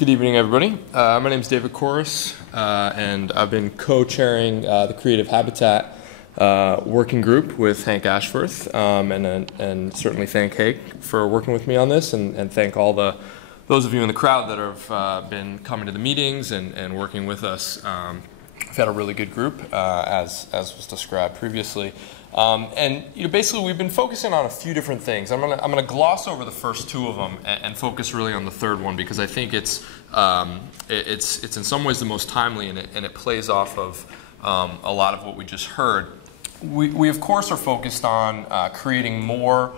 Good evening, everybody. My name is David Corus, and I've been co-chairing the Creative Habitat working group with Hank Ashworth, and certainly thank Hank for working with me on this, and thank all those of you in the crowd that have been coming to the meetings and working with us. We've had a really good group, as was described previously. And basically we've been focusing on a few different things. I'm gonna gloss over the first two of them and focus really on the third one, because I think it's in some ways the most timely, and it plays off of a lot of what we just heard. We of course are focused on creating more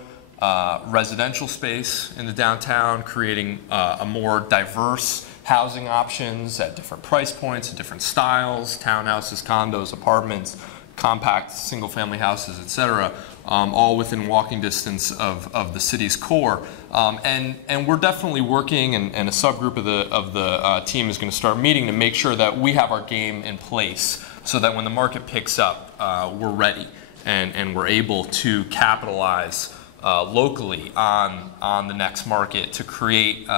residential space in the downtown, creating a more diverse housing options at different price points, at different styles, townhouses, condos, apartments, compact single-family houses, etc., all within walking distance of the city's core. And we're definitely working, and a subgroup of the team is going to start meeting to make sure that we have our game in place, so that when the market picks up, we're ready and we're able to capitalize locally on the next market to create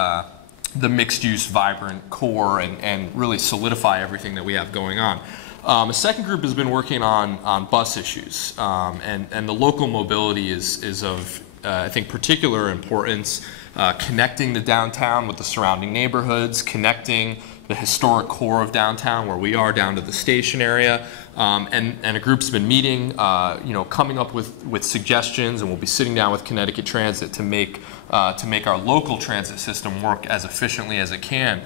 the mixed-use, vibrant core and really solidify everything that we have going on. A second group has been working on bus issues, and the local mobility is of, I think, particular importance, connecting the downtown with the surrounding neighborhoods, connecting the historic core of downtown where we are down to the station area, and a group's been meeting, coming up with suggestions, and we'll be sitting down with Connecticut Transit to make our local transit system work as efficiently as it can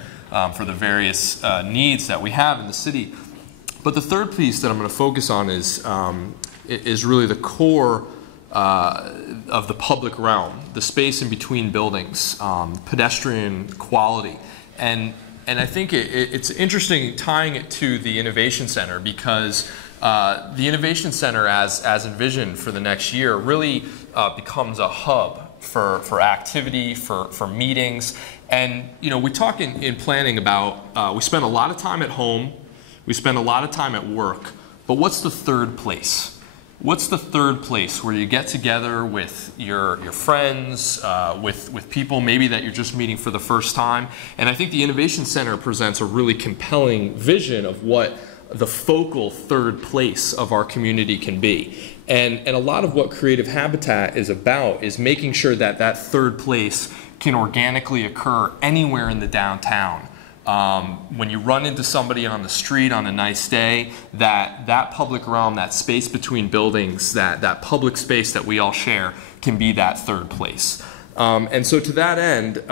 for the various needs that we have in the city. But the third piece that I'm going to focus on is really the core of the public realm, the space in between buildings, pedestrian quality, and I think it's interesting tying it to the Innovation Center, because the Innovation Center, as envisioned for the next year, really becomes a hub for activity, for meetings, and we talk in planning about we spend a lot of time at home. We spend a lot of time at work, but what's the third place? What's the third place where you get together with your friends, with people maybe that you're just meeting for the first time? And I think the Innovation Center presents a really compelling vision of what the focal third place of our community can be. And a lot of what Creative Habitat is about is making sure that that third place can organically occur anywhere in the downtown. When you run into somebody on the street on a nice day, that public realm, that space between buildings, that public space that we all share can be that third place. And so to that end,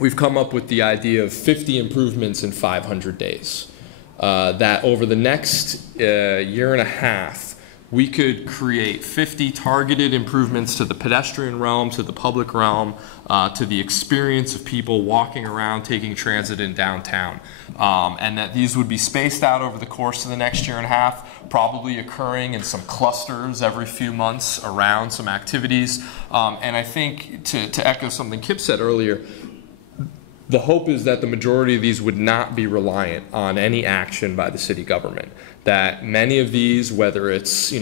we've come up with the idea of 50 improvements in 500 days. That over the next year and a half, we could create 50 targeted improvements to the pedestrian realm, to the public realm, to the experience of people walking around, taking transit in downtown. And that these would be spaced out over the course of the next year and a half, probably occurring in some clusters every few months around some activities. And I think, to echo something Kip said earlier, the hope is that the majority of these would not be reliant on any action by the city government. That many of these, whether it's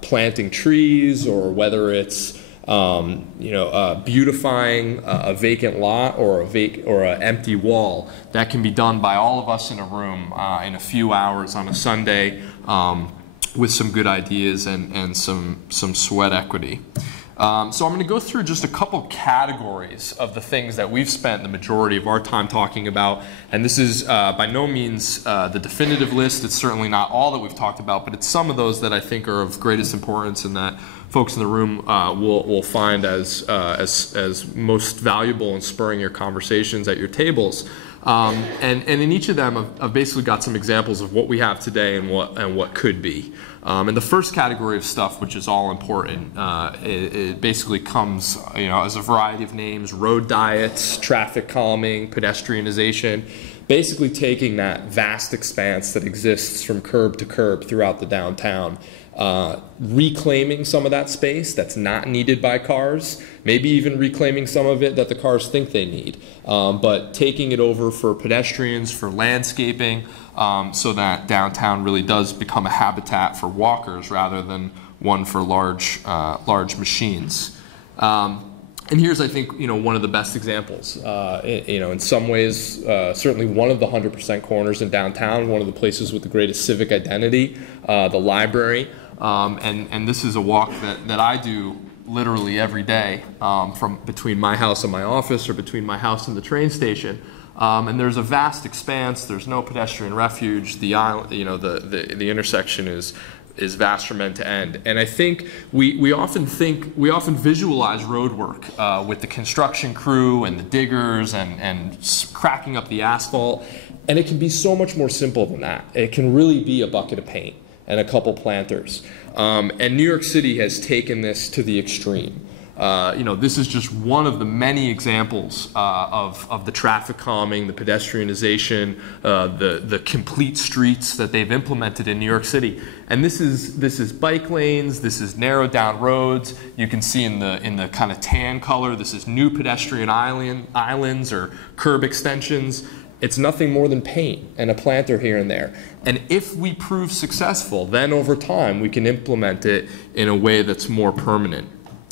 planting trees, or whether it's beautifying a vacant lot or an empty wall, that can be done by all of us in a room in a few hours on a Sunday, with some good ideas and some sweat equity. So I'm going to go through just a couple categories of the things that we've spent the majority of our time talking about. And this is by no means the definitive list. It's certainly not all that we've talked about, but it's some of those that I think are of greatest importance and that folks in the room will find as most valuable in spurring your conversations at your tables. And in each of them, I've basically got some examples of what we have today and what could be. And the first category of stuff, which is all important, it basically comes as a variety of names: road diets, traffic calming, pedestrianization. Basically taking that vast expanse that exists from curb to curb throughout the downtown, reclaiming some of that space that's not needed by cars, maybe even reclaiming some of it that the cars think they need, but taking it over for pedestrians, for landscaping, so that downtown really does become a habitat for walkers rather than one for large machines. And here's, I think, one of the best examples. In some ways, certainly one of the 100% corners in downtown, one of the places with the greatest civic identity, the library. And this is a walk that I do literally every day, from between my house and my office, or between my house and the train station. And there's a vast expanse. There's no pedestrian refuge. The island, the intersection is vast from end to end. And I think we often visualize road work with the construction crew and the diggers and cracking up the asphalt. And it can be so much more simple than that. It can really be a bucket of paint and a couple planters. And New York City has taken this to the extreme. This is just one of the many examples of the traffic calming, the pedestrianization, the complete streets that they've implemented in New York City. And this is bike lanes. This is narrowed down roads. You can see in the kind of tan color, this is new pedestrian islands or curb extensions. It's nothing more than paint and a planter here and there. And if we prove successful, then over time we can implement it in a way that's more permanent.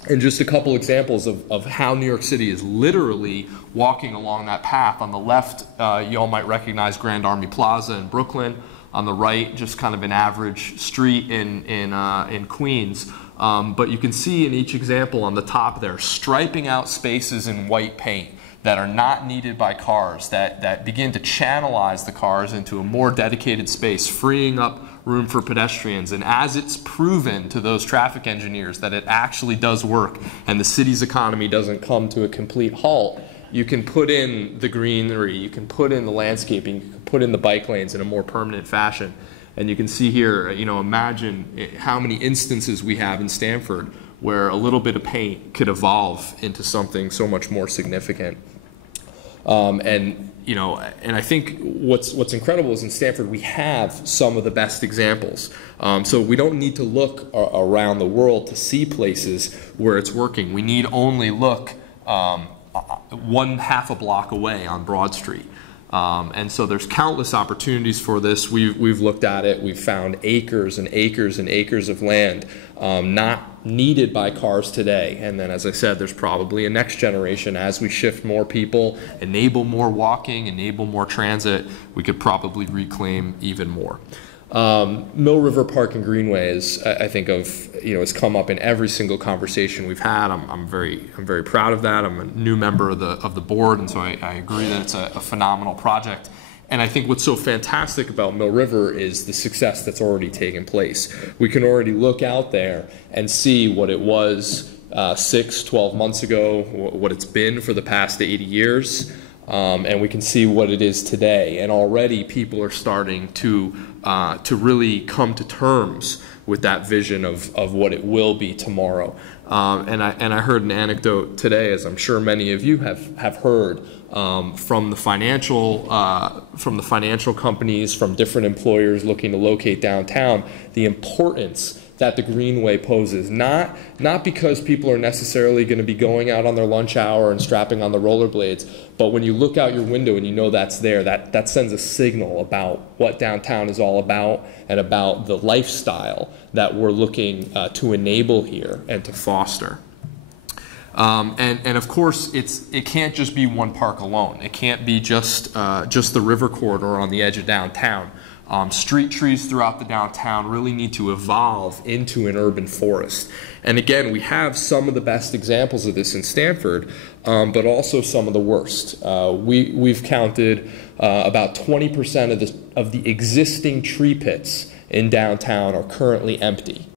And just a couple examples of how New York City is literally walking along that path. On the left, you all might recognize Grand Army Plaza in Brooklyn. On the right, just kind of an average street in Queens. But you can see in each example on the top there, striping out spaces in white paint that are not needed by cars, that begin to channelize the cars into a more dedicated space, freeing up room for pedestrians. And as it's proven to those traffic engineers that it actually does work and the city's economy doesn't come to a complete halt, you can put in the greenery, you can put in the landscaping, you can put in the bike lanes in a more permanent fashion. And you can see here, imagine how many instances we have in Stamford where a little bit of paint could evolve into something so much more significant. And I think what's incredible is in Stamford we have some of the best examples. So we don't need to look around the world to see places where it's working. We need only look 1/2 a block away on Broad Street. And so there's countless opportunities for this. We've looked at it. We've found acres and acres and acres of land not needed by cars today. And then, as I said, there's probably a next generation. As we shift more people, enable more walking, enable more transit, we could probably reclaim even more. Mill River Park and Greenways, I think has come up in every single conversation we've had. I'm very proud of that. I'm a new member of the board, and so I agree that it's a phenomenal project. And I think what's so fantastic about Mill River is the success that's already taken place. We can already look out there and see what it was 12 months ago, what it's been for the past 80 years. And we can see what it is today, and already people are starting to really come to terms with that vision of what it will be tomorrow. And I heard an anecdote today, as I'm sure many of you have heard, from the financial companies, from different employers looking to locate downtown, the importance that the Greenway poses, not because people are necessarily going to be going out on their lunch hour and strapping on the rollerblades, but when you look out your window and you know that's there, that sends a signal about what downtown is all about and about the lifestyle that we're looking to enable here and to foster. And of course, it can't just be one park alone. It can't be just the river corridor on the edge of downtown. Street trees throughout the downtown really need to evolve into an urban forest. And again, we have some of the best examples of this in Stamford, but also some of the worst. We've counted about 20% of the existing tree pits in downtown are currently empty.